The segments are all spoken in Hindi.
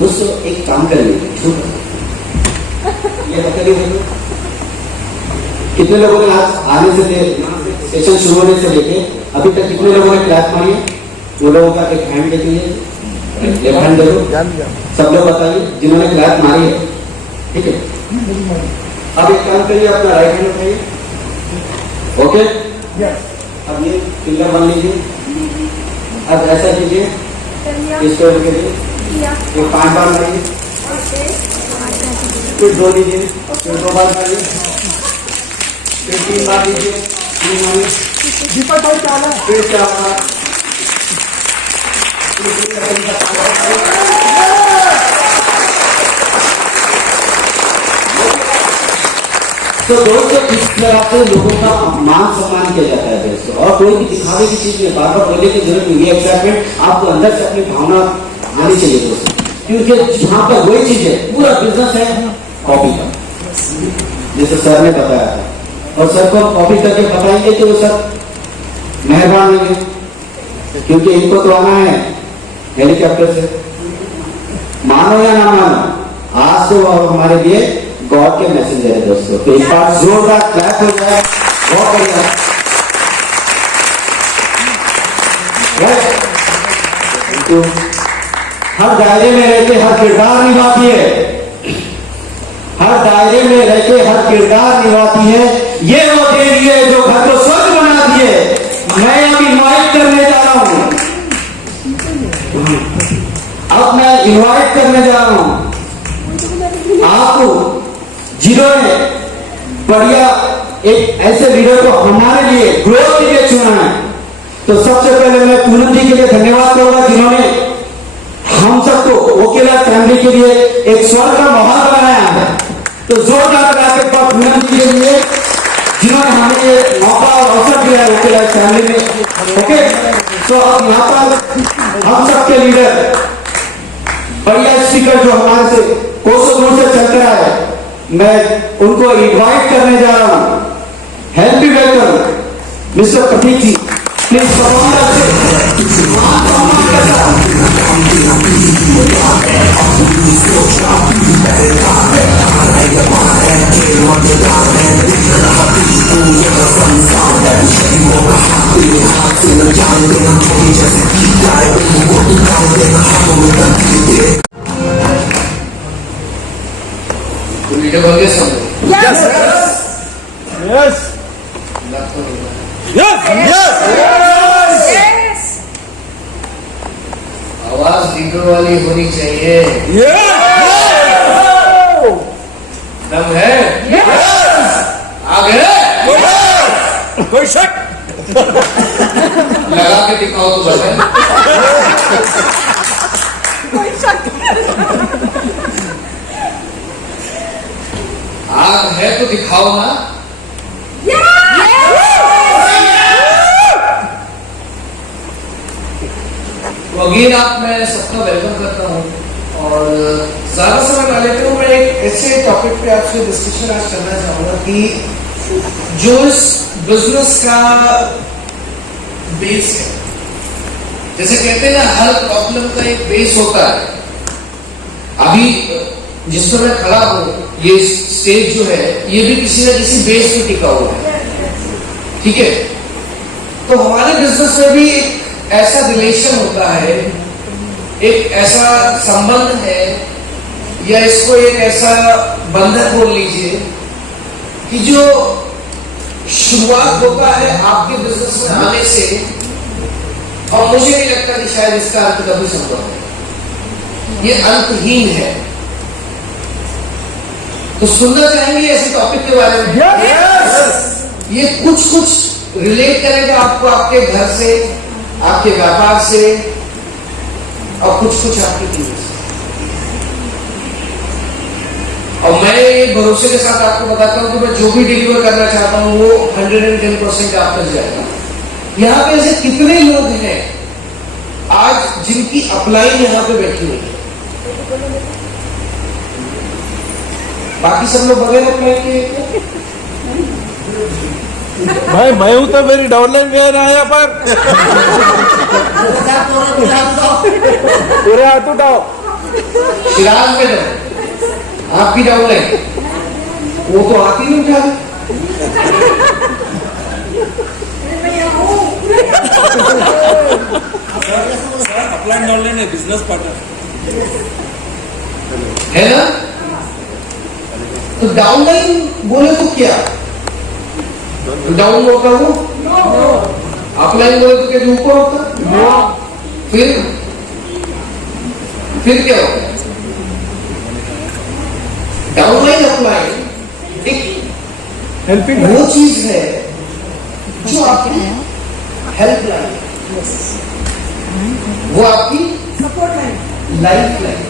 दोस्तों एक काम करिए, ये बताइए कितने लोगों ने आज आने से सेशन शुरू होने से लेके अभी तक कितने लोगों ने क्लैप मारी है? वो लोगों का एक हैंड देखिए, लेफ्ट हैंड देखो, सब लोग बताइए जिन्होंने क्लैप मारी है। ठीक है, अब एक काम करिए, अपना राइट हैंड उठाइए। ओके, अब ये फिंगर बन लीजिए। अब ऐसा कीजिए, इसको कीजिए, ये 5 बार मारिए, फिर 2 लीजिए, फिर 2 बार मारिए, फिर 3 बार लीजिए, 3 मारिए, फिर 4 बार, तो दोस्तों इस तरह से लोगों का मान सम्मान किया जाता है दोस्तों। और कोई भी दिखावे की चीज नहीं, बार बार बोलने की जरूरत नहीं है। एक्साइटमेंट आपको अंदर से अपनी भावना आनी चाहिए दोस्तों, क्योंकि जहां पर वही चीज है, पूरा बिजनेस है कॉपी का, जैसे सर ने बताया था। और सर को हम कॉपी करके बताएंगे कि वो सर मेहरबान होंगे, क्योंकि इनको तो आना है हेलीकॉप्टर से। मानो या ना मानो, आज तो हमारे लिए गॉड के मैसेंजर है दोस्तों। तो एक बार जोरदार क्लैप हो जाए, बहुत बढ़िया। हर दायरे में रहकर हर किरदार निभाती है, हर दायरे में रहकर हर किरदार निभाती है। ये वो देवी है जो घर को स्वर्ग बनाती है। मैं अब इन्वाइट करने जा रहा हूं, अब मैं इन्वाइट करने जा रहा हूं आपको, जिन्होंने बढ़िया एक ऐसे लीडर को हमारे लिए ग्रोथ के लिए चुना है। तो सबसे पहले मैं पूनम जी के लिए धन्यवाद करूंगा, जिन्होंने हम सबको वकीला फैमिली के लिए एक स्वर्ग का माहौल बनाया है। तो जोरदार लगाते पूनम जी के लिए, जिन्होंने हमें ये मौका और अवसर दिया है वकीला फैमिली में। ओके, तो अब यहाँ पर हम सबके लीडर बढ़िया स्पीकर जो हमारे से कोसों दूर से चल कर आए, मैं उनको इनवाइट करने जा रहा हूं। Help welcome mister Prateek ji, please perform video call के सामने। Yes. Yes. Yes. Yes. आवाज लीडर वाली होनी चाहिए। दम है? आ गए? कोई शक? लगा के दिखाओ तो बस। कोई शक? आग है तो दिखाओ ना। तो अगेन आप, मैं सबका वेलकम करता हूँ और ज्यादा समय ना लेते हुए मैं एक ऐसे टॉपिक पे आपसे डिस्कशन आज करना चाहूंगा कि जो इस बिजनेस का बेस है, जैसे कहते हैं ना हर प्रॉब्लम का एक बेस होता है। अभी जिस पर मैं खड़ा हूं, ये स्टेज जो है, ये भी किसी न किसी बेस पे टिका हुआ है। ठीक है, तो हमारे बिजनेस में भी एक ऐसा रिलेशन होता है, एक ऐसा संबंध है, या इसको एक ऐसा बंधन बोल लीजिए कि जो शुरुआत होता है आपके बिजनेस में आने से, और मुझे नहीं लगता कि शायद इसका अंत कभी संभव है, ये अंतहीन है। तो सुनना चाहेंगे ऐसे टॉपिक के बारे में? Yes. ये कुछ रिलेट करेगा आपको आपके घर से, आपके व्यापार से, और कुछ आपकी टीम से। और मैं भरोसे के साथ आपको बताता हूं कि मैं जो भी डिलीवर करना चाहता हूं वो 110% आप तक जाएगा। यहाँ पे ऐसे कितने लोग हैं आज जिनकी अपलाइन यहाँ पे बैठी हुई है? बाकी सब लोग बगैर अप्लाई किए, भाई मैं हूं तो मेरी डाउनलाइन में है ना यहाँ पर पूरे हाथ उठाओ चिराग में दो आपकी डाउनलाइन वो तो आती नहीं उठा अपलाइन डाउनलाइन है बिजनेस पार्टनर है ना। तो डाउनलाइन बोले तो क्या डाउन होता वो अपलाइन बोले तो क्या ऊपर होता फिर क्या होता डाउनलाइन अपलाइन एक हेल्पिंग वो चीज है जो आपकी हेल्पलाइन वो आपकी लाइफ लाइन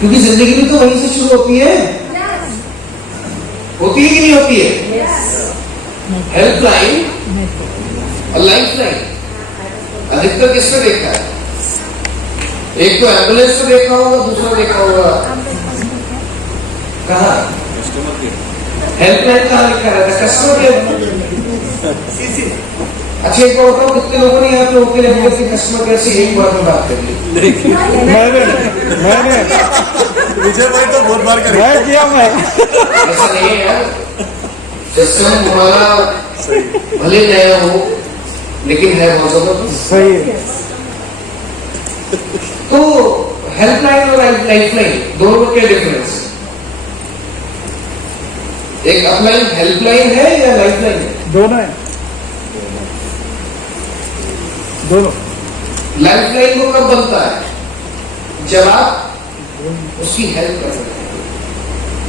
क्योंकि जिंदगी भी तो वहीं से शुरू होती है कि नहीं होती है हेल्पलाइन और लाइफ लाइन अधिकतर किसमें देखा है एक तो एम्बुलेंस में देखा होगा दूसरा देखा होगा कहा हेल्पलाइन कहाँ लिखा रहता है कस्टमर केयर अच्छा एक बार बताओ कितने लोगों ने यहाँ पे होके लिखा कि कस्टमर केयर से एक बार में बात कर ली मैंने विजय भाई तो बहुत बार करे मैं किया मैं ऐसा नहीं है यार सिस्टम हमारा भले नया हो लेकिन है बहुत जबरदस्त सही है तो हेल्पलाइन और लाइफलाइन दोनों में क्या डिफरेंस है एक अपलाइन हेल्पलाइन है या लाइफलाइन है दोनों है दोनों लाइफलाइन वो कब बनता है जब आप उसकी हेल्प करने लगते हैं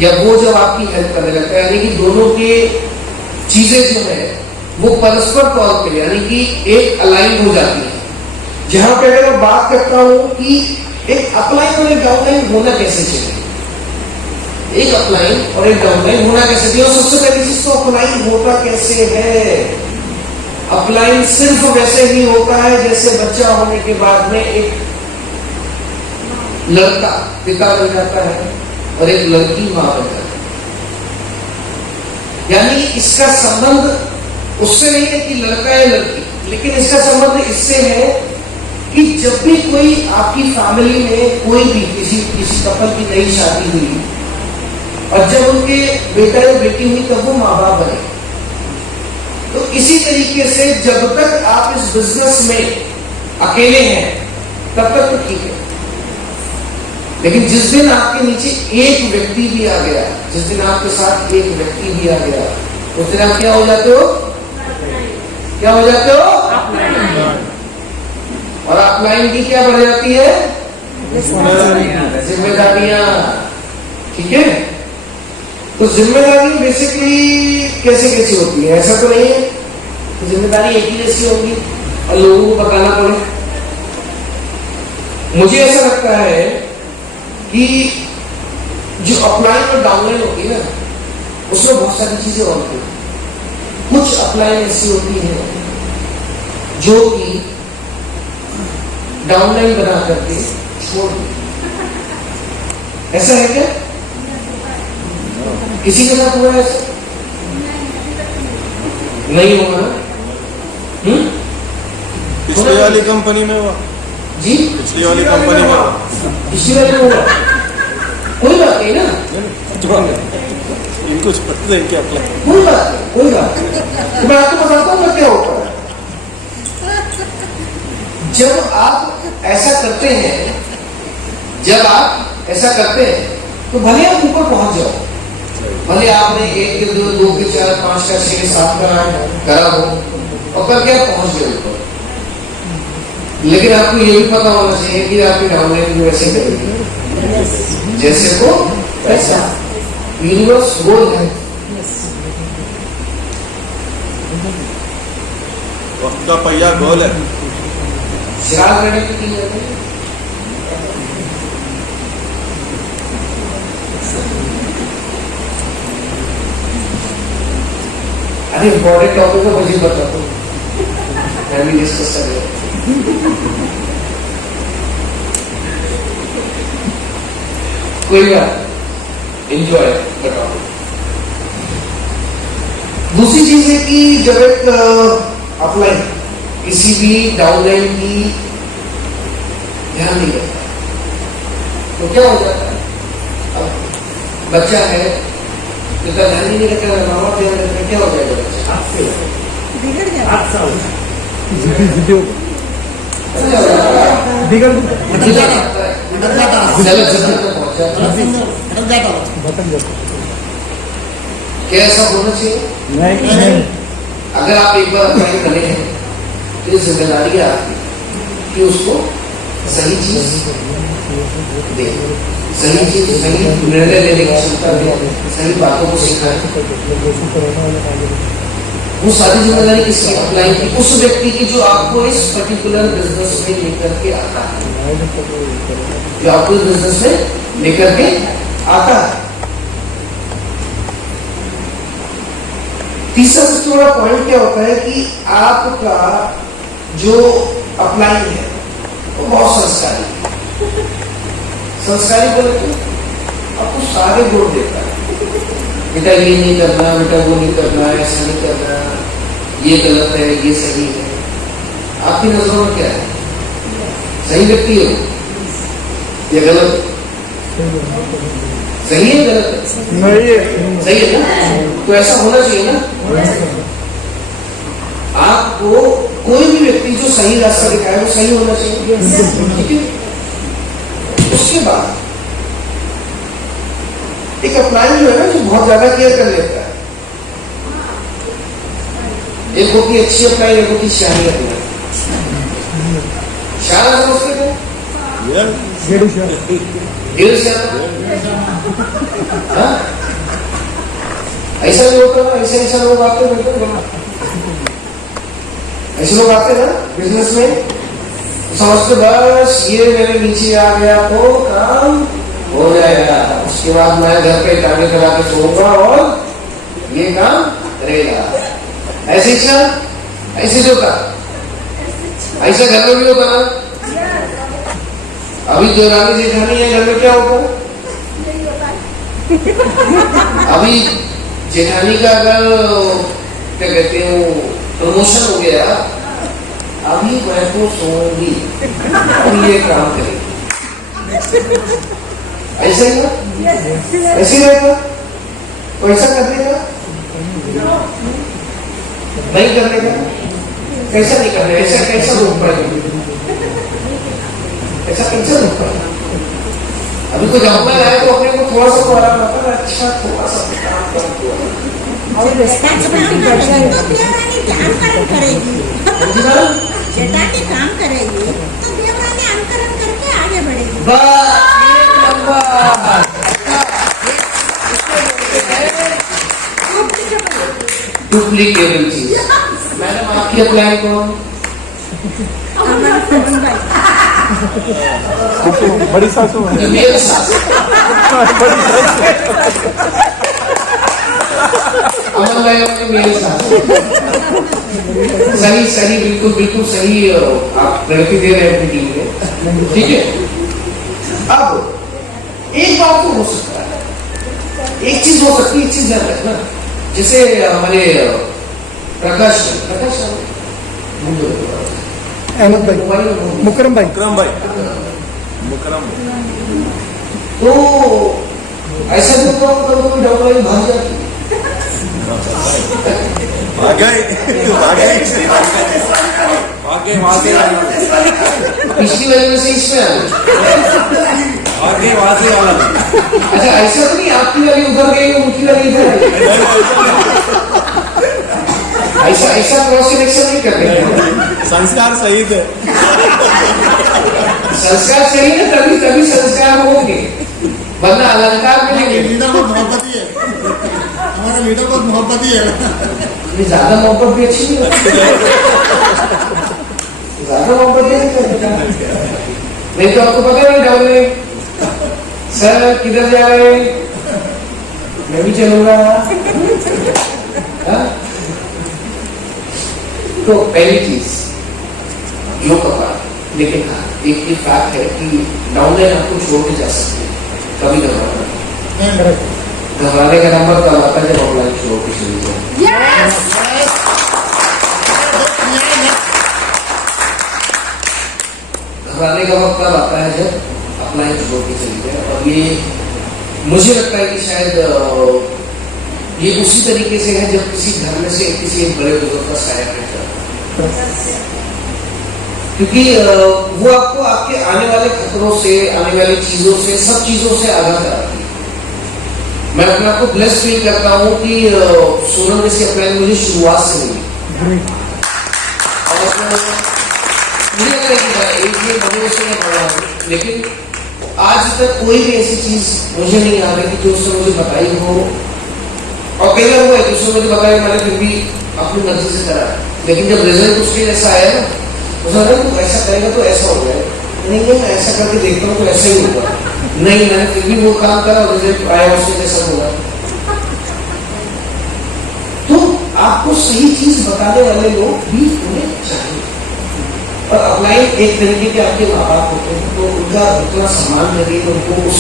या वो जब आपकी हेल्प करने लगता है यानी कि दोनों के चीजें जो है वो परस्पर तौर पे यानी कि एक अलाइन हो जाती है जहां पे अगर मैं बात करता हूं कि एक अपलाइन और एक डाउनलाइन होना कैसे चाहिए एक अपलाइन और एक डाउनलाइन होना कैसे चाहिए और सबसे पहली चीज तो अपलाइन होता कैसे है अपलाइन सिर्फ वैसे ही होता है जैसे बच्चा होने के बाद में एक लड़का पिता बन जाता है और एक लड़की मां बन जाती है यानी इसका संबंध उससे नहीं है कि लड़का है लड़की लेकिन इसका संबंध इससे है कि जब भी कोई आपकी फैमिली में कोई भी किसी कपल की नई शादी हुई और जब उनके बेटा या बेटी हुई तब वो माँ बाप बने तो इसी तरीके से जब तक आप इस बिजनेस में अकेले हैं तब तक तो ठीक है लेकिन जिस दिन आपके नीचे एक व्यक्ति भी आ गया जिस दिन आपके साथ एक व्यक्ति भी आ गया उस दिन आप क्या हो जाते हो और अपलाइन की क्या बढ़ जाती है जिम्मेदारियां ठीक है तो जिम्मेदारी बेसिकली कैसे कैसी होती है ऐसा तो नहीं है तो जिम्मेदारी एक ही जैसी होगी और लोगों को बताना पड़े मुझे ऐसा लगता है कि जो अपलाइन और डाउनलाइन होती है ना उसमें बहुत सारी चीजें होती है कुछ अपलाइन ऐसी होती है जो कि डाउनलाइन बना करके छोड़ ऐसा है क्या किसी के साथ हुआ ऐसा नहीं होगा ना पिछली वाली कंपनी में हुआ जी पिछली वाली कंपनी में हुआ इसी वाले में हुआ कोई बात नहीं ना इनको छोड़ दे क्या अप्लाई कोई बात नहीं तो मैं आपको बताता हूँ क्या होता है जब आप ऐसा करते हैं तो भले आप ऊपर पहुंच जाओ भले आपने 1 के 2 2 के 4 5 का 6 7 करा हो और करके आप पहुंच गए ऊपर लेकिन आपको ये भी पता होना चाहिए कि आपकी डाउनलाइन भी वैसे करेगी जैसे को ऐसा यूनिवर्स गोल है वक्त का पहिया गोल है चिराग रहने की तीन रहते हैं अरे इम्पोर्टेंट टॉपिक को मुझे बता दो मैं भी डिस्कस कर रहा कोई बात एंजॉय बताओ दूसरी चीज है कि जब एक अपलाइन किसी भी डाउनलाइन की ध्यान नहीं रखता तो क्या हो जाता है? अब बच्चा है तो ध्यान ही नहीं रखा, माँ बाप ध्यान रखा, क्या हो जाएगा बच्चा? बिगड़ जाएगा। वीडियो बिगड़ बटन जाता क्या ऐसा होना चाहिए? नहीं अगर आप एक बार अप्लाई करें हैं तो ये जिम्मेदारी है आपकी कि उसको सही चीज दे, सही चीज, सही निर्णय लेने की क्षमता दे, सही बातों को सिखाए। वो सारी जिम्मेदारी किसकी? अप्लाई की, उस व्यक्ति की जो आपको इस पर्टिकुलर बिजनेस में लेकर के आता है, जो आपको इस बिजनेस में लेकर के आता है। तीसरा सबसे बड़ा पॉइंट क्या होता है कि आपका जो अप्लाई है वो बहुत संस्कारी है। संस्कारी बोले तो आपको सारे गुण देता है, बेटा ये नहीं करना, बेटा वो नहीं करना, ऐसा नहीं करना, ये गलत है, ये सही है। आपकी नजरों में क्या है? सही व्यक्ति हो या गलत? सही है गलत है? सही है ना? तो ऐसा होना चाहिए ना। आपको कोई भी व्यक्ति जो सही रास्ता दिखाए वो सही होना चाहिए, ठीक है? उसके बाद एक अप्लाई जो है ना जो बहुत ज्यादा केयर कर लेता है, एक होती अच्छी अप्लाई, एक होती शाही अप्लाई। शाला समझते थे? ऐसा नहीं होता ना, ऐसे लोग आते हैं, ऐसे लोग आते हैं ना बिजनेस में, समझते बस ये मेरे नीचे आ गया तो काम हो जाएगा, उसके बाद मैं घर पे टांगे करा के सोऊंगा और ये काम करेगा। ऐसे इच्छा, ऐसे जो था ऐसा घर में भी होता ना। अभी देवरानी जेठानी है, घर में क्या होता है? अभी जेठानी का अगर क्या कहते हैं प्रमोशन हो गया, अभी मैं तो सोऊंगी और ये काम करेगी। ऐसा ही ना? ऐसे ही रहेगा? तो ऐसा कर देगा? नहीं करने का? कैसा नहीं करने? ऐसा कैसा रोक पड़ेगा? ऐसा कैसा रोक पड़ेगा? अभी तो जब मैं आया तो अपने को थोड़ा सा तो आराम आता है, अच्छा थोड़ा सा काम कर दो और रिस्पॉन्सिबिलिटी बढ़ जाएगी तो देवरानी अनुकरण करेगी, जेठानी काम करेगी तो देवरानी अनुकरण करके आगे बढ़ेगी। डुप्लीकेबल चीज। मैडम आपकी अप्लाई कौन? बड़ी सासू है, मेरे साथ अमन भाई अपने मेरे साथ सही सही बिल्कुल बिल्कुल सही आप प्रगति दे रहे हैं अपनी टीम में, ठीक है। अब एक बात तो हो सकता है, एक चीज हो सकती है, एक चीज ध्यान रखना, जैसे हमारे प्रकाश अहमद भाई, मुकरम भाई, तो ऐसा भी होता है कभी डॉक्टर भाग जाती है, पिछली वजह से इसमें अच्छा ऐसा तो नहीं आपकी वाली उधर गई उनकी वाली इधर गई, ऐसा क्रॉस सिलेक्शन नहीं करते। संस्कार सही थे, संस्कार सही है तभी तभी संस्कार होंगे, वरना अलंकार मिलेंगे। लीडर बहुत मोहब्बती है, हमारा लीडर बहुत मोहब्बती है। ये ज्यादा मोहब्बत भी अच्छी नहीं लगती, ज्यादा मोहब्बत नहीं करती। नहीं तो आपको पता नहीं डाल रहे सर किधर जा रहे हैं, मैं भी चलूंगा। तो पहली चीज जो कपड़ा, लेकिन हाँ एक फैक्ट है कि डाउनलाइन आपको छोड़ के जा सकते हैं, कभी घबराना, घबराने का नंबर तब आता है जब ऑनलाइन छोड़ के चली जाए। Yes! घबराने का वक्त कब आता है जब अपना ही छोड़ के चली जाए। और ये मुझे लगता है कि शायद ये उसी तरीके से है जब किसी घर में से किसी एक बड़े बुजुर्ग का साया रहता है, क्योंकि वो आपको आपके आने वाले खतरों से, आने वाली चीजों से, सब चीजों से आगाह कराती है। मैं अपने आप को ब्लेस फील करता हूँ कि सोनम जैसी अपलाइन मुझे शुरुआत से मिली और मुझे लगता है कि एक ये महीने से मैं पढ़ा हूँ, लेकिन आज तक कोई भी ऐसी चीज मुझे नहीं आ रही कि जो उसने मुझे बताई हो। और कई बार हुआ है उसने मुझे बताया, मैंने फिर भी अपनी मर्जी से करा, लेकिन जब रिजल्ट उसके जैसा आया ना, उसने कहा तू ऐसा करेगा तो ऐसा हो जाएगा, नहीं है मैं ऐसा करके देखता हूँ तो ऐसा ही होगा, नहीं मैंने फिर भी वो काम करा और रिजल्ट आया उसके जैसा होगा। तो आपको सही चीज बताने वाले लोग भी होने चाहिए। और अपलाइन एक तरीके के आपके माँ बाप होते हैं, तो उनका उतना सम्मान करिए, उनको उस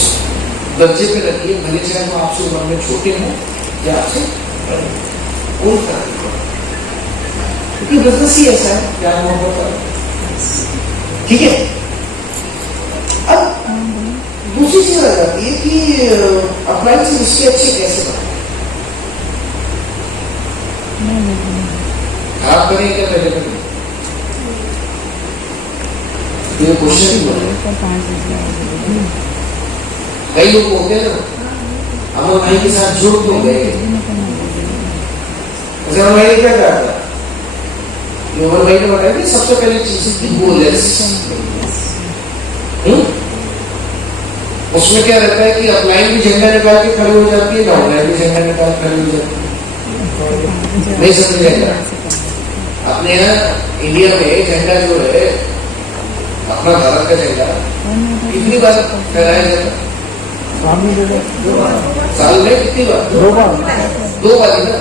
दर्जे पे रखिए, भले चाहे वो आपसे उम्र में छोटे हों या आपसे बड़े, उनका क्योंकि बिजनेस ही ऐसा है, प्यार मोहब्बत का। ठीक है, अब दूसरी चीज आ जाती है कि अपलाइन से रिश्ते अच्छे कैसे बनाए। खराब करें क्या पहले करें, ये क्वेश्चन ही बोले। कई लोग होते हैं ना, अमर भाई के साथ जुड़ तो गए, अमर भाई ने क्या कहा था, अमर भाई ने बताया कि सबसे पहले चीज थी गोलेस। उसमें क्या रहता है कि अपलाइन भी झंडा निकाल के खड़ी हो जाती है, डाउनलाइन भी झंडा निकाल के खड़ी हो जाती है। नहीं समझ जाएगा, अपने यहाँ इंडिया में झंडा जो है अपना भारत का झंडा कितनी बार फहराया जाता है, साल में कितनी बार, 2 बार ही ना।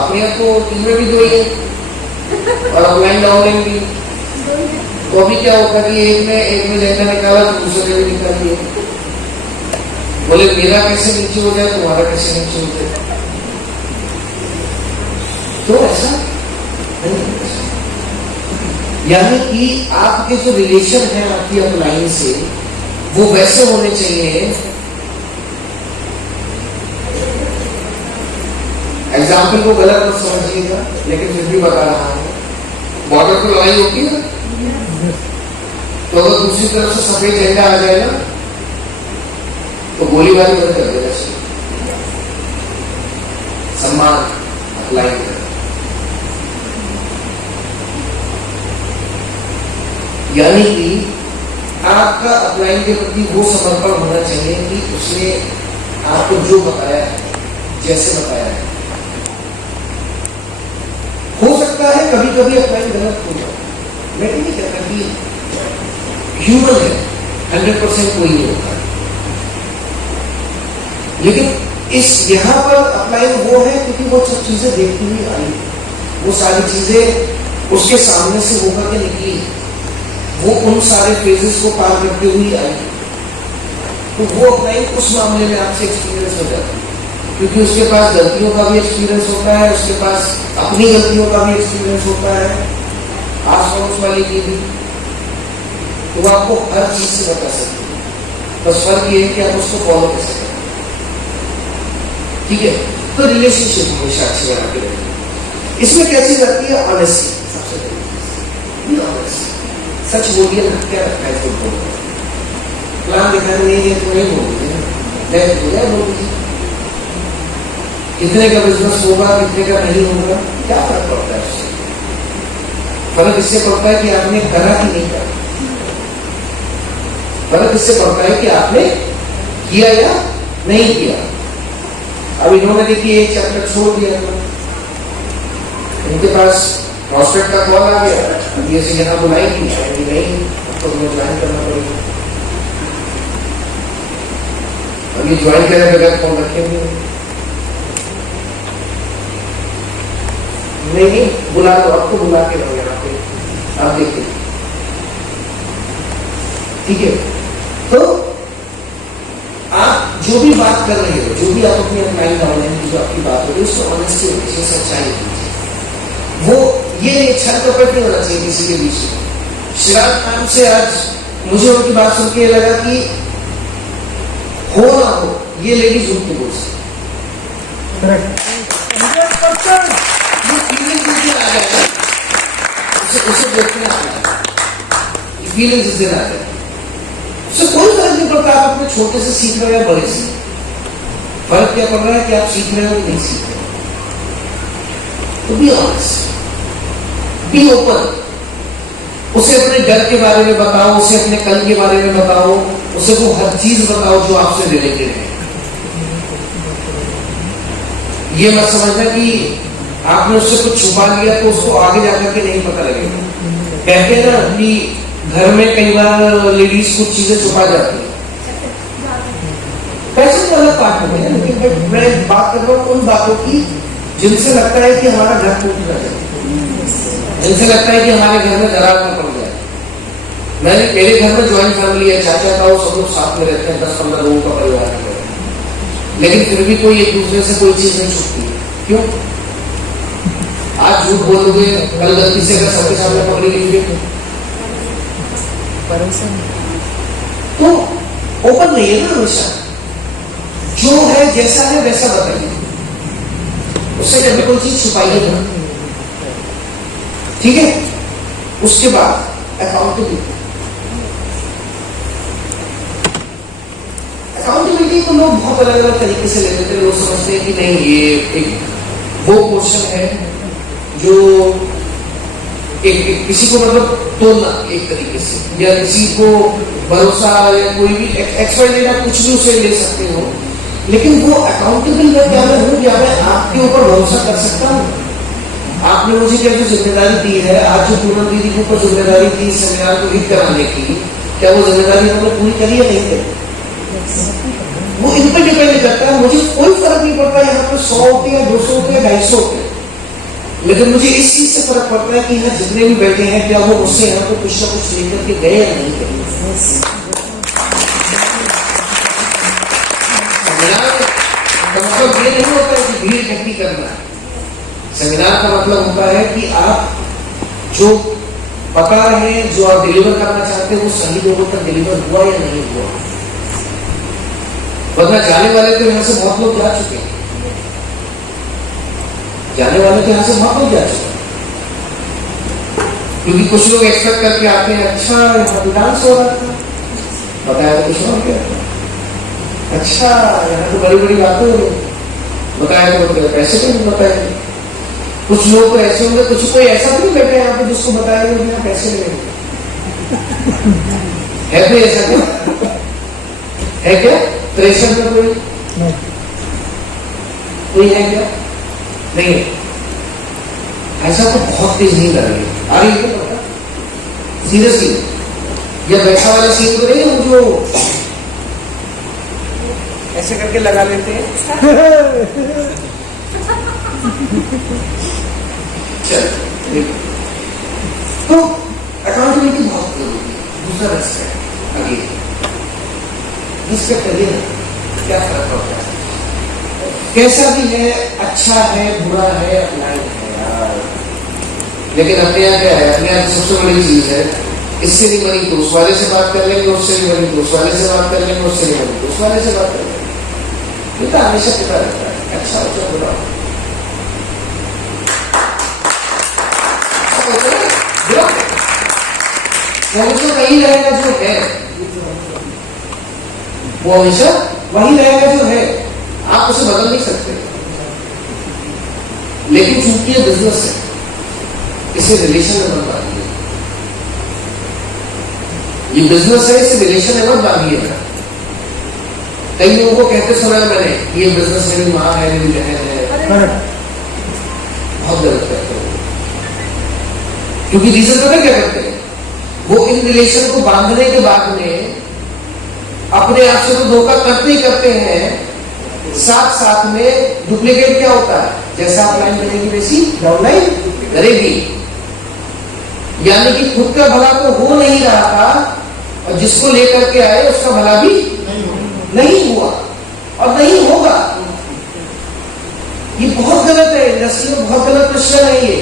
अपने यहाँ तो इनमें भी 2 ही है और अपलाइन डाउनलाइन भी। तो अभी क्या होगा कि एक में झंडा निकाला तो दूसरे में भी निकाल दिया, बोले मेरा कैसे नीचे हो जाए तुम्हारा कैसे नीचे हो जाए। तो ऐसा नहीं, यानी कि आपके जो रिलेशन है आपकी अपलाइन से वो वैसे होने चाहिए। एग्जाम्पल को गलत मत समझिएगा, लेकिन फिर भी बता रहा हूं, बॉर्डर पर लड़ाई होती है तो अगर दूसरी तरफ से सफेद झंडा आ जाए ना तो गोलीबारी बंद कर देना चाहिए, सम्मान अपलाइन कर। यानी कि आपका अपलाइन के प्रति वो समर्पण होना चाहिए कि उसने आपको जो बताया है, जैसे बताया है। हो सकता है कभी कभी अपलाइन गलत हो जाए, मैं नहीं कहता कि ह्यूमन है, 100% कोई नहीं होता, लेकिन इस यहाँ पर अपलाइन वो है क्योंकि वो सब चीजें देखती हुई आई, वो सारी चीजें उसके सामने से होकर के निकली, वो उन सारे फेजेस को पार करते हुए आई, तो वो अपलाइन उस मामले में आपसे एक्सपीरियंस हो जाती है, क्योंकि उसके पास गलतियों का भी एक्सपीरियंस होता है, उसके पास अपनी गलतियों का भी एक्सपीरियंस होता है, आस पड़ोस वाले की भी, तो वो आपको हर चीज से बता सकते हैं। बस फर्क ये है कि आप उसको फॉलो कैसे करें। ठीक है, तो रिलेशनशिप हमेशा अच्छी बना के रखें। इसमें क्या चीज आती है, ऑनेस्टी। सबसे पहले सच बोलिए ना, क्या रखा है झूठ बोलना, प्लान दिखाने नहीं दिया तो नहीं बोलिए, बोल दीजिए। कितने का बिजनेस होगा, कितने का नहीं होगा, क्या फर्क पड़ता है उससे? फर्क इससे पड़ता है कि आपने करा कि नहीं करा, फर्क इससे पड़ता है कि आपने किया या नहीं किया। अब इन्होंने देखिए एक चैप्टर छोड़ दिया था, इनके पास प्रॉस्पेक्ट का कॉल आ गया, अब ये से यहाँ बुलाएंगी नहीं, तो तुम्हें ज्वाइन करना पड़ेगा। अब ये ज्वाइन करे बगैर कॉल रखेंगे नहीं, बुला दो, आपको बुला के रहो यहाँ पे, आप देखिए। ठीक है, तो आप जो जो भी बात कर रहे हो, जो भी आप अपनी अपलाइन डाउनलाइन की जो आपकी बात हो रही है, उसको ऑनेस्टी होनी चाहिए, सच्चाई होनी चाहिए। वो ये छल कपट नहीं होना चाहिए किसी के बीच में। शिराज मैम से आज मुझे उनकी बात सुन के लगा कि हो ना हो ये लेडी झूठ नहीं बोल सकती। ये फीलिंग जिस दिन आ जाए उसे देखने आ जाए, फीलिंग जिस दिन आ जाए उससे कोई फर्क नहीं पड़ता आप अपने छोटे से सीख रहे हो या बड़े से। फर्क क्या पड़ रहा है कि आप सीख रहे हो या नहीं सीख रहे हो। तो बी ऑनेस्ट, बी ओपन। उसे अपने डर के बारे में बताओ, उसे अपने कल के बारे में बताओ, उसे वो हर चीज बताओ जो आपसे रिलेटेड है। ये मत समझना कि आपने उससे कुछ छुपा लिया तो उसको आगे जाकर के नहीं पता लगेगा। कहते हैं ना कि घर में कई बार लेडीज कुछ चीजें छुपा जाती है, पैसे तो अलग बात हो गई, लेकिन मैं बात कर रहा हूँ उन बातों की जिनसे लगता है कि हमारा घर टूट जाए, जिनसे लगता है कि हमारे घर में दरार न पड़ जाए। मेरे घर में ज्वाइंट फैमिली है, चाचा ताऊ सब लोग साथ में रहते हैं, 10-15 लोगों का परिवार है, लेकिन फिर भी कोई एक दूसरे से कोई चीज नहीं छुपती। क्यों? आज झूठ बोलोगे, कल गलती से अगर सबके सामने पकड़ी गई तो ओपन नहीं है ना हमेशा। जो है जैसा है वैसा बताइए, उससे कभी कोई चीज छुपाइए ना, ठीक है? उसके बाद अकाउंटेबिलिटी। अकाउंटेबिलिटी को लोग बहुत अलग अलग तरीके से ले लेते हैं। लोग समझते हैं कि नहीं ये एक वो क्वेश्चन है जो एक किसी को मतलब तोड़ना एक तरीके से, या किसी को भरोसा या कोई भी एक्सपायरी आप कुछ भी उसे ले सकते हो, लेकिन वो अकाउंटेबल मैं क्या मैं हूँ, क्या मैं आपके ऊपर भरोसा कर सकता हूँ? आपने मुझे क्या जो जिम्मेदारी दी है, आज जो पूनम दीदी को ऊपर जिम्मेदारी दी सेमिनार को हिट कराने की, क्या वो जिम्मेदारी हमने पूरी करी या नहीं करी? वो इन पर डिपेंड करता है। मुझे कोई फर्क नहीं पड़ता यहाँ पे 100 होते या 200 होते या 250 होते, लेकिन मुझे इस चीज से फर्क पड़ता है कि यहाँ जितने भी बैठे हैं क्या वो मुझसे यहाँ पे कुछ ना कुछ लेकर के गए या नहीं गए। सेमिनार का मतलब ये नहीं होता है कि भीड़ इकट्ठी करना है। सेमिनार का मतलब होता है कि आप जो बता रहे हैं, जो आप डिलीवर करना चाहते हैं, वो सही लोगों तक डिलीवर हुआ या नहीं हुआ। वरना जाने वाले तो यहाँ से बहुत लोग जा चुके हैं, जाने वाले तो यहाँ से बहुत लोग जा चुके हैं, क्योंकि कुछ लोग एक्सपेक्ट करके आते हैं, अच्छा यहाँ तो डांस हो रहा था, बताया तो कुछ और क्या, अच्छा यहाँ तो बड़ी बड़ी बातें हो रही, बताया तो पैसे तो नहीं बताए। कुछ लोग तो ऐसे होंगे, कुछ कोई ऐसा भी नहीं बैठा यहाँ पे जिसको बताया कि यहाँ पैसे नहीं है कोई ऐसा क्या है? क्या प्रेशर में कोई है क्या? नहीं है। ऐसा तो बहुत तेज नहीं कर रही है। आ रही है पता सीरियसली, या बैठा वाला सीन तो नहीं है वो जो ऐसे करके लगा लेते हैं। चल तो अकाउंटेबिलिटी बहुत जरूरी है। दूसरा रिस्पेक्ट, आगे रिस्पेक्ट करिए ना, क्या फर्क पड़ता है? कैसा भी है, अच्छा है बुरा है, अप्लाई है यार, लेकिन अपने यहाँ क्या है? अपने यहाँ सबसे बड़ी चीज है, इससे नहीं बनी तो उस वाले से बात कर लेंगे, उससे नहीं बनी तो उस वाले से बात कर लेंगे, उससे नहीं बनी तो उस वाले से बात कर लेंगे। ये तो हमेशा पता रहता है, अच्छा हो चाहे बुरा हो। हमेशा वही रहेगा जो है, वो हमेशा वही रहेगा जो है, आप उसे बदल नहीं सकते। लेकिन चूंकि ये बिजनेस है, इसे रिलेशन में मत बांधिए। ये बिजनेस है, इसे रिलेशन में मत बांधिएगा। कई लोगों को कहते सुना है मैंने, ये बिजनेस मेरी माँ है, मेरी बहन है, बहुत गलत कहते हो। क्योंकि रीजन पता क्या करते हैं? वो इन रिलेशन को बांधने के बाद में अपने आप से तो धोखा करते ही करते हैं, साथ साथ में डुप्लीकेट क्या होता है? जैसा आप लाइन करेंगे वैसी डाउनलाइन करेगी। यानी कि खुद का भला तो हो नहीं रहा था, और जिसको लेकर के आए उसका भला भी नहीं हुआ। और नहीं होगा। ये बहुत गलत है, इंडस्ट्री में बहुत गलत प्रश्न है ये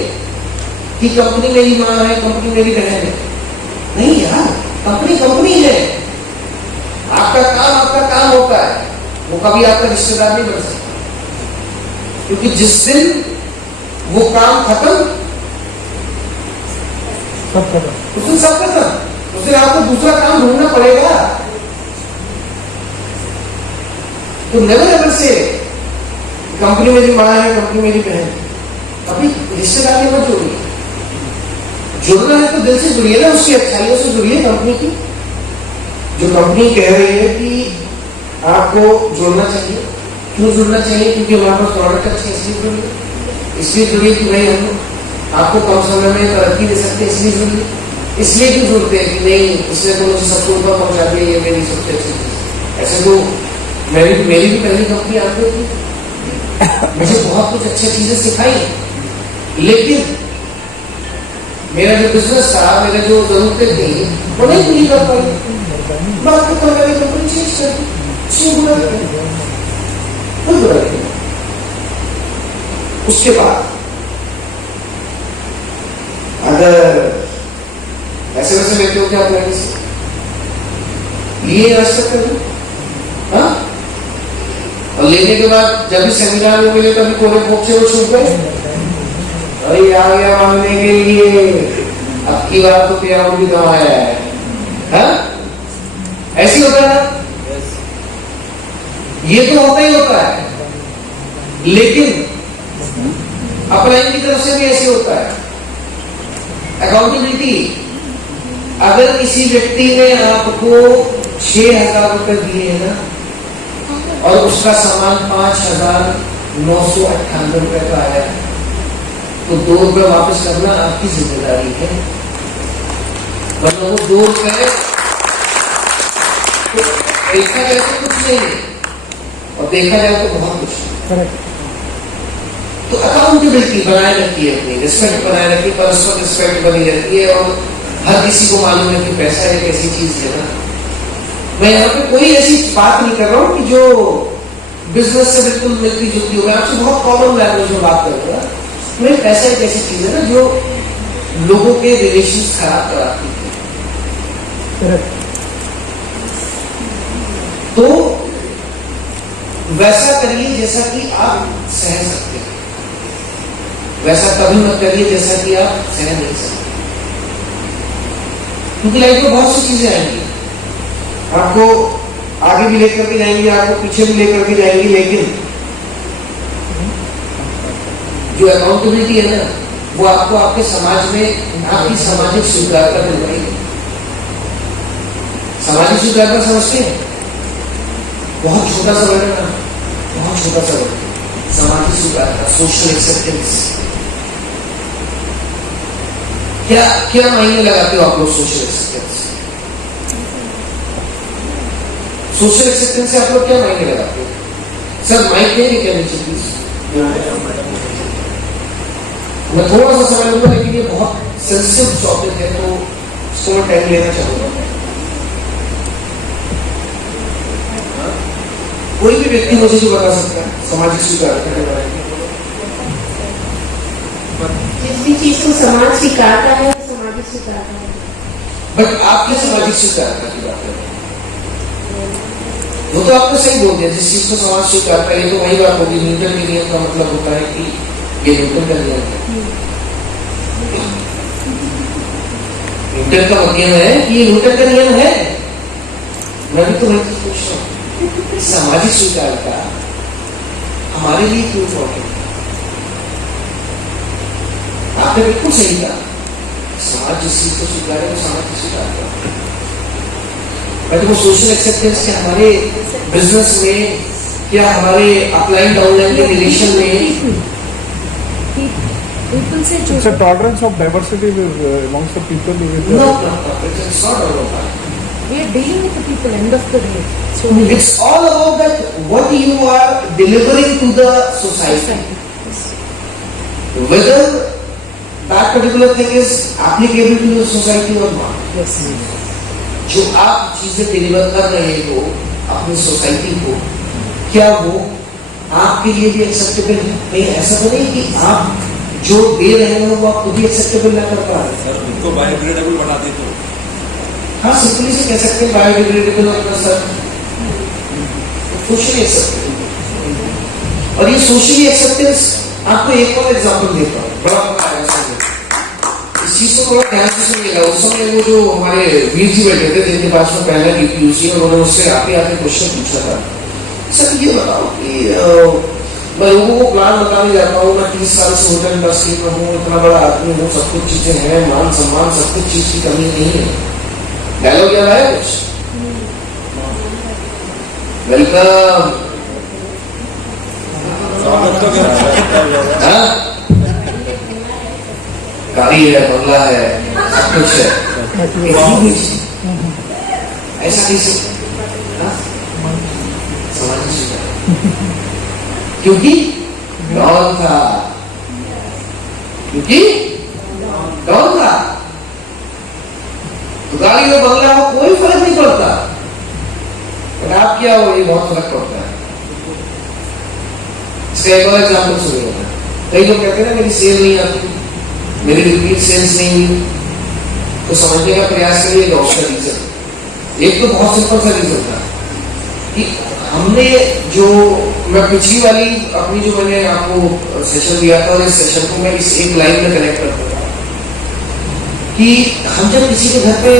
कि कंपनी मेरी माँ है, कंपनी मेरी बहन है। नहीं यार, कंपनी कंपनी है, आपका काम होता है, वो कभी आपका रिश्तेदार नहीं बन सकता, क्योंकि जिस दिन वो काम खत्म सब खत्म। उस दिन सब खत्म, उस दिन आपको दूसरा काम ढूंढना पड़ेगा। तो नेवर एवर से कंपनी मेरी माँ है, कंपनी मेरी बहन, कभी रिश्तेदार मत जोड़िए। जुड़ना है तो दिल से जुड़िए ना, उसकी अच्छाइयों से जुड़िए। कंपनी की जो कंपनी कह रही है कि आपको जुड़ना चाहिए, क्यों जुड़ना चाहिए? क्योंकि हमारे पास प्रोडक्ट अच्छे, इसलिए जुड़िए कि भाई हम आपको कम समय में तरक्की दे सकते हैं, इसलिए जुड़िए। इसलिए क्यों जुड़ते हैं कि नहीं इसने तो मुझे सबको ऊपर पहुंचा दिया, ये मेरी सबसे अच्छी चीज। ऐसे तो मेरी भी पहली कंपनी आपको थी, मुझे बहुत कुछ अच्छी चीजें सिखाई, लेकिन मेरा जो बिजनेस था, मेरे जो जरूरतें थी वो नहीं पूरी कर पाई। बात तो कर रही कंपनी चेंज कर दी, उसके बाद अगर ऐसे वैसे लेते हो क्या अपने से लिए रास्ते कर दो, हाँ? और लेने के बाद जब भी सेमिनार में मिले तभी कोने पोक से वो छूट गए, अरे आ गया मांगने के लिए, अब की बार तो क्या भी दवाया है, हाँ? ऐसी होता है ना, ये तो होता ही होता है, लेकिन अपलाइन की तरफ से भी ऐसे होता है। अकाउंटेबिलिटी, अगर किसी व्यक्ति ने आपको 6,000 रुपए दिए हैं ना और उसका सामान 5,998 रुपए का आया, तो 2 रुपए वापस करना आपकी जिम्मेदारी है, वरना वो 2 रुपए तो देखा जाए तो कुछ नहीं है और देखा जाए तो बहुत कुछ। तो अकाउंटेबिलिटी बनाए रखी है, अपनी रिस्पेक्ट बनाए रखी, परस्पर रिस्पेक्ट बनी रहती है और हर किसी को मालूम है कि पैसा एक ऐसी चीज है ना। मैं यहाँ पे कोई ऐसी बात नहीं कर रहा हूँ कि जो बिजनेस से बिल्कुल मिलती जुलती हो, मैं आपसे बहुत कॉमन लैंग्वेज में बात करूंगा। मैं पैसा एक ऐसी चीज है ना जो लोगों के रिलेशंस खराब कराती है। तो वैसा करिए जैसा कि आप सह सकते हैं, वैसा कभी मत करिए जैसा कि आप सह नहीं सकते, क्योंकि लाइफ में बहुत सी चीजें आएंगी, आपको आगे भी लेकर के जाएंगी, आपको पीछे भी लेकर के जाएंगी, लेकिन जो अकाउंटेबिलिटी है ना, वो आपको आपके समाज में आपकी सामाजिक स्वीकार्यता दिलवाएगी। सामाजिक स्वीकार्यता समझते हैं? बहुत छोटा सा वर्ड है ना, बहुत छोटा सा वर्ड, सामाजिक स्वीकार्यता, सोशल एक्सेप्टेंस। क्या क्या मायने लगाते हो आप लोग सोशल एक्सेप्टेंस? सोशल एक्सेप्टेंस से आप लोग क्या मायने लगाते हो? सर माइक देंगे क्या नीचे प्लीज? मैं थोड़ा सा समय लूंगा, लेकिन ये बहुत सेंसिटिव टॉपिक है तो इसको मैं टाइम लेना चाहूंगा। कोई भी व्यक्ति मुझे जो बता सकता है सामाजिक स्वीकार्यता के बारे में? जिस भी चीज को समाज स्वीकारता है सामाजिक स्वीकारता है। बट आप क्या सामाजिक स्वीकार्यता की बात करें? वो तो आपने सही बोल दिया, जिस चीज को समाज स्वीकारता है, ये तो वही बात होगी। न्यूटन के नियम का मतलब होता है कि ये न्यूटन का नियम है। न्यूटन का मतलब है कि ये न्यूटन का नियम है। मैं भी तो वही चीज पूछ रहा हूँ, सामाजिक स्वीकार्यता हमारे लिए क्यों इम्पोर्टेंट है? आपने बिल्कुल सही कहा, समाज जिस चीज को स्वीकारे वो समाज को स्वीकारता है। बट वो सोशल एक्सेप्टेंस क्या हमारे बिजनेस में, क्या हमारे अपलाइन डाउनलाइन के रिलेशन में? It's a tolerance of diversity amongst the people. No, it's not all about that. We are dealing with the people, end of the day. So It's all about that what you are delivering to the society. Whether that particular thing is applicable to the society or not. yes, जो आप चीजें डिलीवर कर रहे हो अपनी सोसाइटी को, क्या वो आपके लिए भी एक्सेप्टेबल है? नहीं, ऐसा तो नहीं कि आप जो दे रहे हो वो आप खुद ही एक्सेप्टेबल ना कर पा रहे। सर उनको बायोडिग्रेडेबल बना दे तो हाँ, सिंपली से कह सकते हैं बायोडिग्रेडेबल अपना सर सोशली एक्सेप्टेबल। और ये सोशली एक्सेप्टेंस आपको एक और एग्जांपल देता हूँ, बड़ा इस चीज को थोड़ा ध्यान से सुनिएगा। उस समय वो जो हमारे वीर जी बैठे थे जिनके पास में पहला DPUC, उन्होंने उससे आके क्वेश्चन पूछा था, सर ये बताओ कि मैं लोगों को प्लान बताने जाता हूँ, मैं 30 साल से होटल इंडस्ट्री में हूँ, इतना बड़ा आदमी हूँ, सब कुछ चीजें हैं, मान सम्मान सब कुछ चीज की कमी नहीं है। डायलॉग याद आया कुछ? वेलकम, स्वागत तो क्या गाड़ी है, बंगला है, सब कुछ है, ऐसा कैसे? क्योंकि डॉन था, क्योंकि डॉन था। तो गाड़ी में बंगला हो कोई फर्क नहीं पड़ता, पर आप क्या हो ये बहुत फर्क पड़ता है। इसका एक और एग्जाम्पल सुनिएगा। कई लोग कहते हैं ना मेरी सेल नहीं आती, मेरी रिपीट सेल्स नहीं हुई, तो समझने का प्रयास करिए उसका रीजन। एक तो बहुत सिंपल सा रीजन था कि हमने जो, मैं पिछली वाली अपनी जो मैंने आपको सेशन दिया था और इस सेशन को मैं इस एक लाइन में कनेक्ट करता था कि हम जब किसी के घर पे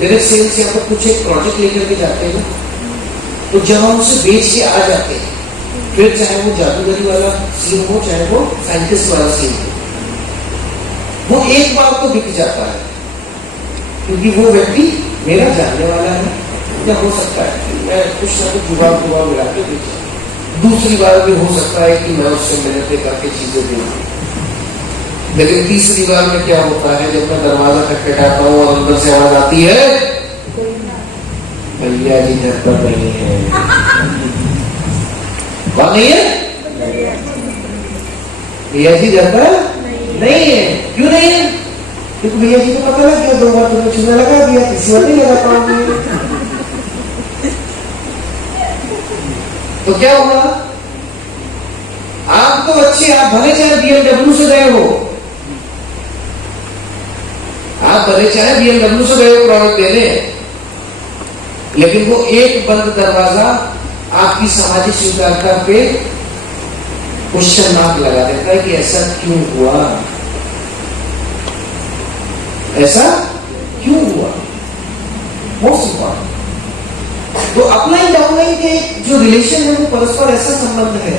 डायरेक्ट सेल्स या फिर कुछ एक प्रोजेक्ट लेकर के जाते हैं, तो जब हम उसे बेच के आ जाते हैं, फिर चाहे वो जादूगरी वाला सीन हो, चाहे वो साइंटिस्ट वाला सीन हो, वो एक बार तो बिक जाता है क्योंकि वो व्यक्ति मेरा जानने वाला है, या हो सकता है कि मैं कुछ ना कुछ जुगाड़ मिला के बेचूं। दूसरी बार भी हो सकता है कि मैं उससे मिलते करके चीजें दूं। लेकिन तीसरी बार में क्या होता है, जब मैं दरवाजा खटखटाता हूँ और अंदर से आवाज आती है, भैया जी घर पर नहीं है। बात नहीं है? भैया जी घर पर नहीं है। क्यों नहीं है? क्योंकि भैया जी को पता लग गया, 2 बार तुमने चूना लगा दिया, तीसरी बार नहीं लगा पाऊंगी। तो क्या हुआ? आप तो अच्छे, आप भले चाहे BMW से गए हो, आप भले चाहे BMW से गए हो प्रोडक्ट देने, लेकिन वो एक बंद दरवाजा आपकी सामाजिक स्वीकार्यता पे क्वेश्चन मार्क लगा देता है कि ऐसा क्यों हुआ, ऐसा क्यों हुआ। मोस्ट इंपॉर्टेंट, तो अपलाइन डाउनलाइन के जो रिलेशन है वो परस्पर ऐसा संबंध है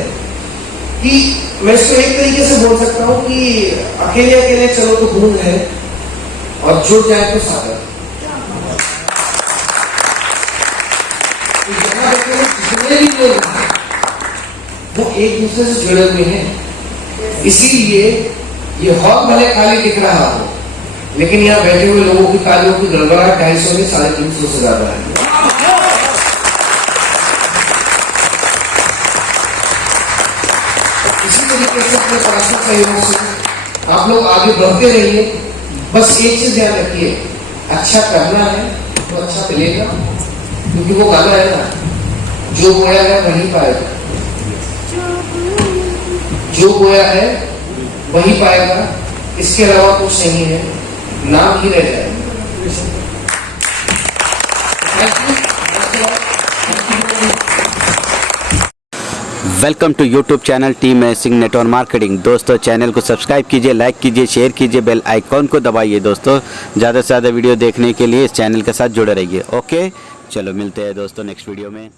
कि मैं इसको एक तरीके से बोल सकता हूं कि अकेले अकेले चलो तो बूंद है और जुड़ जाए तो सागर। जितने भी लोग हैं वो एक दूसरे से जुड़े हुए हैं, इसीलिए ये हॉल भले खाली दिख रहा हो, लेकिन यहाँ बैठे हुए लोगों की तालियों की गड़बड़ाहट 250 में 350 से ज्यादा है। इसी तरीके से अपने परस्पर सहयोग से आप लोग आगे बढ़ते रहिए। बस एक चीज ध्यान रखिए, अच्छा करना है तो अच्छा मिलेगा, क्योंकि वो गाना है ना, जो बोया है वही पाएगा, जो बोया है वही पाएगा, इसके अलावा कुछ नहीं है, नाम ही रह जाएगा। Welcome to YouTube channel team Singh network marketing. दोस्तों चैनल को सब्सक्राइब कीजिए, लाइक कीजिए, शेयर कीजिए, बेल आइकॉन को दबाइए। दोस्तों ज़्यादा से ज़्यादा वीडियो देखने के लिए इस चैनल के साथ जुड़े रहिए। ओके, चलो मिलते हैं दोस्तों नेक्स्ट वीडियो में।